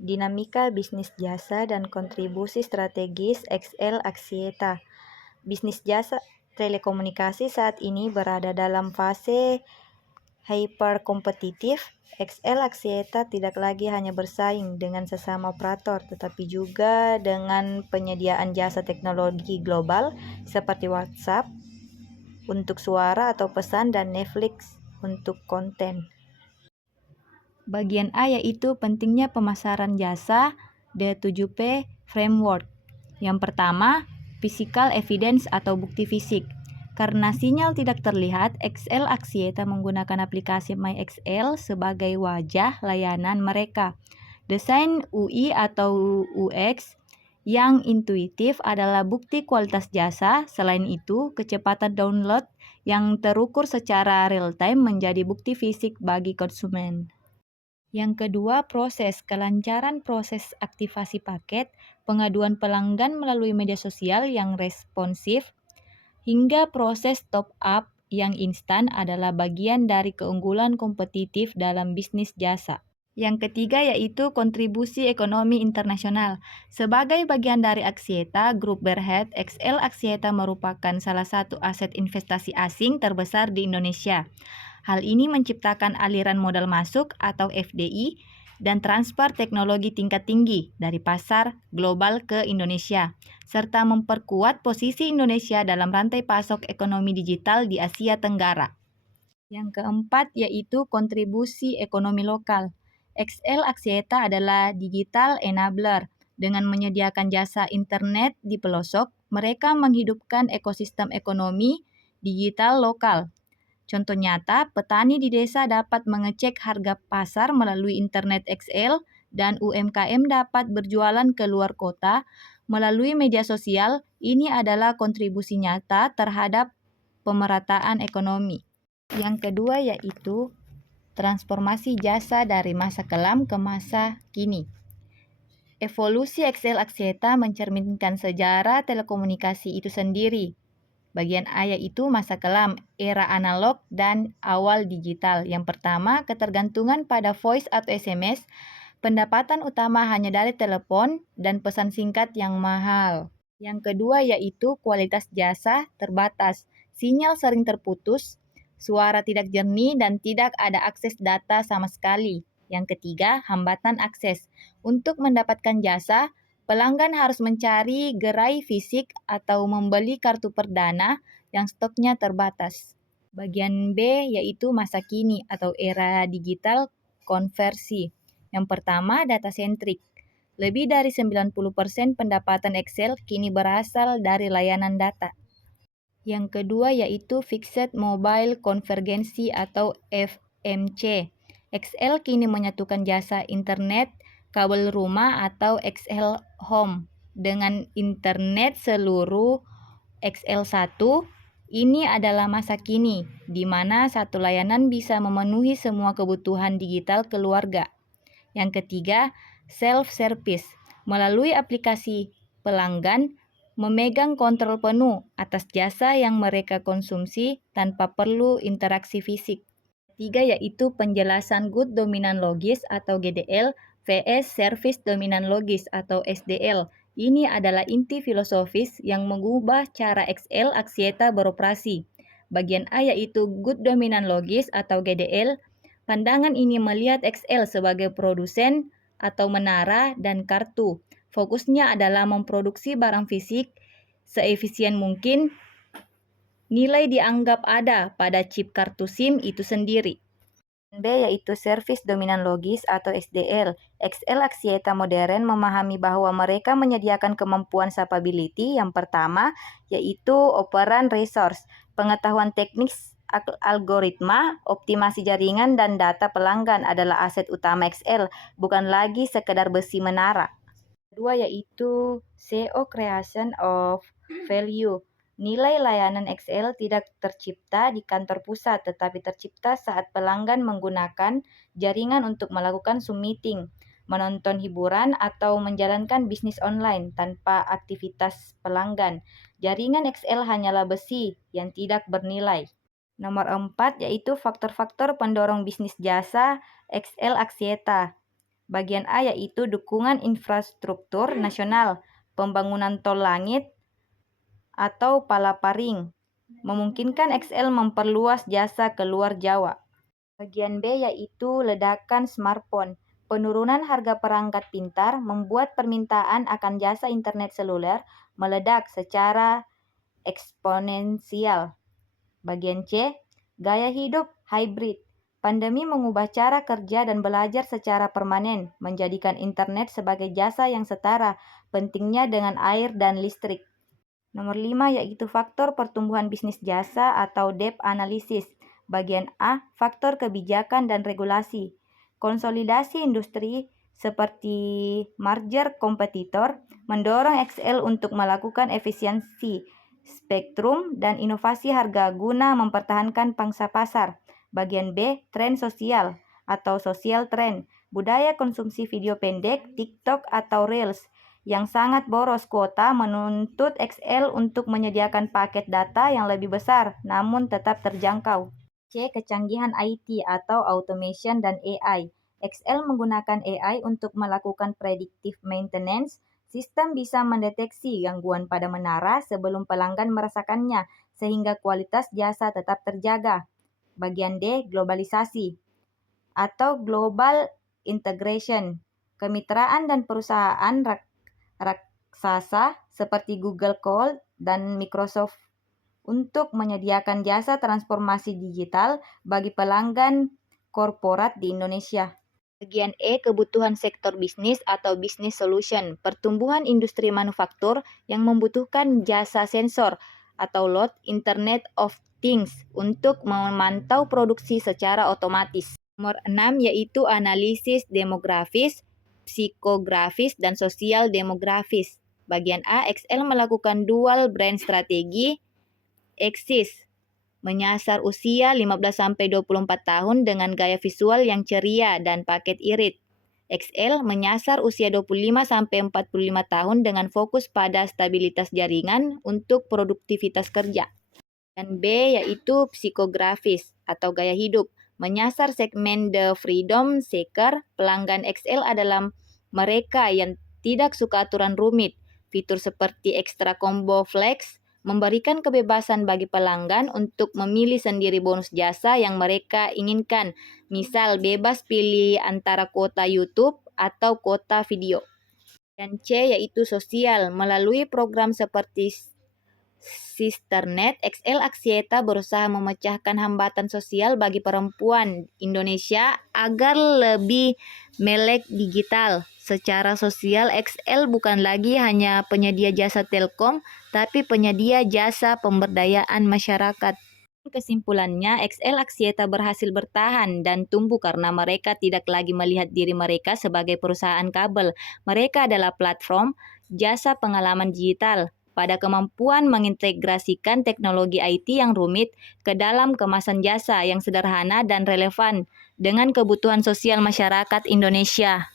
Dinamika bisnis jasa dan kontribusi strategis XL Axiata. Bisnis jasa telekomunikasi saat ini berada dalam fase hyper kompetitif. XL Axiata tidak lagi hanya bersaing dengan sesama operator, tetapi juga dengan penyediaan jasa teknologi global seperti WhatsApp untuk suara atau pesan dan Netflix untuk konten. Bagian A yaitu pentingnya pemasaran jasa D7P Framework. Yang pertama, physical evidence atau bukti fisik. Karena sinyal tidak terlihat, XL Axiata menggunakan aplikasi MyXL sebagai wajah layanan mereka. Desain UI atau UX yang intuitif adalah bukti kualitas jasa. Selain itu, kecepatan download yang terukur secara real-time menjadi bukti fisik bagi konsumen. Yang kedua, kelancaran proses aktivasi paket, pengaduan pelanggan melalui media sosial yang responsif, hingga proses top up yang instan adalah bagian dari keunggulan kompetitif dalam bisnis jasa. Yang ketiga yaitu kontribusi ekonomi internasional. Sebagai bagian dari Axiata Group Berhad, XL Axiata merupakan salah satu aset investasi asing terbesar di Indonesia. Hal ini menciptakan aliran modal masuk atau FDI dan transfer teknologi tingkat tinggi dari pasar global ke Indonesia, serta memperkuat posisi Indonesia dalam rantai pasok ekonomi digital di Asia Tenggara. Yang keempat yaitu kontribusi ekonomi lokal. XL Axiata adalah digital enabler. Dengan menyediakan jasa internet di pelosok, mereka menghidupkan ekosistem ekonomi digital lokal. Contoh nyata, petani di desa dapat mengecek harga pasar melalui internet XL dan UMKM dapat berjualan ke luar kota melalui media sosial. Ini adalah kontribusi nyata terhadap pemerataan ekonomi. Yang kedua yaitu transformasi jasa dari masa kelam ke masa kini. Evolusi XL Axiata mencerminkan sejarah telekomunikasi itu sendiri. Bagian A yaitu masa kelam, era analog dan awal digital. Yang pertama, ketergantungan pada voice atau SMS. Pendapatan utama hanya dari telepon dan pesan singkat yang mahal. Yang kedua yaitu kualitas jasa terbatas. Sinyal sering terputus, suara tidak jernih, dan tidak ada akses data sama sekali. Yang ketiga, hambatan akses. Untuk mendapatkan jasa, pelanggan harus mencari gerai fisik atau membeli kartu perdana yang stoknya terbatas. Bagian B yaitu masa kini atau era digital konversi. Yang pertama, data sentrik. Lebih dari 90% pendapatan Excel kini berasal dari layanan data. Yang kedua yaitu Fixed Mobile Konvergensi atau FMC. XL kini menyatukan jasa internet kabel rumah atau XL Home dengan internet seluruh XL1. Ini adalah masa kini, di mana satu layanan bisa memenuhi semua kebutuhan digital keluarga. Yang ketiga, self-service. Melalui aplikasi, pelanggan memegang kontrol penuh atas jasa yang mereka konsumsi tanpa perlu interaksi fisik. Ketiga yaitu penjelasan Good Dominant Logis atau GDL vs Service Dominant Logis atau SDL. Ini adalah inti filosofis yang mengubah cara XL Axiata beroperasi. Bagian A yaitu Good Dominant Logis atau GDL. Pandangan ini melihat XL sebagai produsen atau menara dan kartu. Fokusnya adalah memproduksi barang fisik seefisien mungkin. Nilai dianggap ada pada chip kartu SIM itu sendiri. B yaitu Service Dominant Logis atau SDL. XL Axiata modern memahami bahwa mereka menyediakan kemampuan capability. Yang pertama yaitu operan resource, pengetahuan teknis, algoritma, optimasi jaringan, dan data pelanggan adalah aset utama XL, bukan lagi sekedar besi menara. Kedua yaitu CO Creation of Value. Nilai layanan XL tidak tercipta di kantor pusat, tetapi tercipta saat pelanggan menggunakan jaringan untuk melakukan Zoom meeting, menonton hiburan, atau menjalankan bisnis online tanpa aktivitas pelanggan. Jaringan XL hanyalah besi yang tidak bernilai. Nomor 4 yaitu faktor-faktor pendorong bisnis jasa XL Axiata. Bagian A yaitu dukungan infrastruktur nasional, pembangunan tol langit atau palaparing, memungkinkan XL memperluas jasa keluar Jawa. Bagian B yaitu ledakan smartphone. Penurunan harga perangkat pintar membuat permintaan akan jasa internet seluler meledak secara eksponensial. Bagian C, gaya hidup hybrid. Pandemi mengubah cara kerja dan belajar secara permanen, menjadikan internet sebagai jasa yang setara pentingnya dengan air dan listrik. Nomor 5 yaitu faktor pertumbuhan bisnis jasa atau debt analysis. Bagian A, faktor kebijakan dan regulasi. Konsolidasi industri seperti merger kompetitor mendorong XL untuk melakukan efisiensi spektrum dan inovasi harga guna mempertahankan pangsa pasar. Bagian B, tren sosial atau social trend. Budaya konsumsi video pendek, TikTok atau Reels yang sangat boros kuota menuntut XL untuk menyediakan paket data yang lebih besar namun tetap terjangkau. C. Kecanggihan IT atau automation dan AI. XL menggunakan AI untuk melakukan predictive maintenance. Sistem bisa mendeteksi gangguan pada menara sebelum pelanggan merasakannya, sehingga kualitas jasa tetap terjaga. Bagian D. Globalisasi atau global integration. Kemitraan dan perusahaan raksasa seperti Google Cloud dan Microsoft untuk menyediakan jasa transformasi digital bagi pelanggan korporat di Indonesia. Bagian E, kebutuhan sektor bisnis atau business solution. Pertumbuhan industri manufaktur yang membutuhkan jasa sensor atau load Internet of Things untuk memantau produksi secara otomatis. Nomor 6 yaitu analisis demografis, psikografis, dan sosial demografis. Bagian A, XL melakukan dual brand strategi. Eksis menyasar usia 15-24 tahun dengan gaya visual yang ceria dan paket irit. XL menyasar usia 25-45 tahun dengan fokus pada stabilitas jaringan untuk produktivitas kerja. Dan B yaitu psikografis atau gaya hidup, menyasar segmen The Freedom Seeker. Pelanggan XL adalah mereka yang tidak suka aturan rumit. Fitur seperti Extra Combo Flex memberikan kebebasan bagi pelanggan untuk memilih sendiri bonus jasa yang mereka inginkan. Misal bebas pilih antara kuota YouTube atau kuota video. Dan C yaitu sosial. Melalui program seperti Sisternet, XL Axiata berusaha memecahkan hambatan sosial bagi perempuan Indonesia agar lebih melek digital. Secara sosial, XL bukan lagi hanya penyedia jasa telkom, tapi penyedia jasa pemberdayaan masyarakat. Kesimpulannya, XL Axiata berhasil bertahan dan tumbuh karena mereka tidak lagi melihat diri mereka sebagai perusahaan kabel. Mereka adalah platform jasa pengalaman digital pada kemampuan mengintegrasikan teknologi IT yang rumit ke dalam kemasan jasa yang sederhana dan relevan dengan kebutuhan sosial masyarakat Indonesia.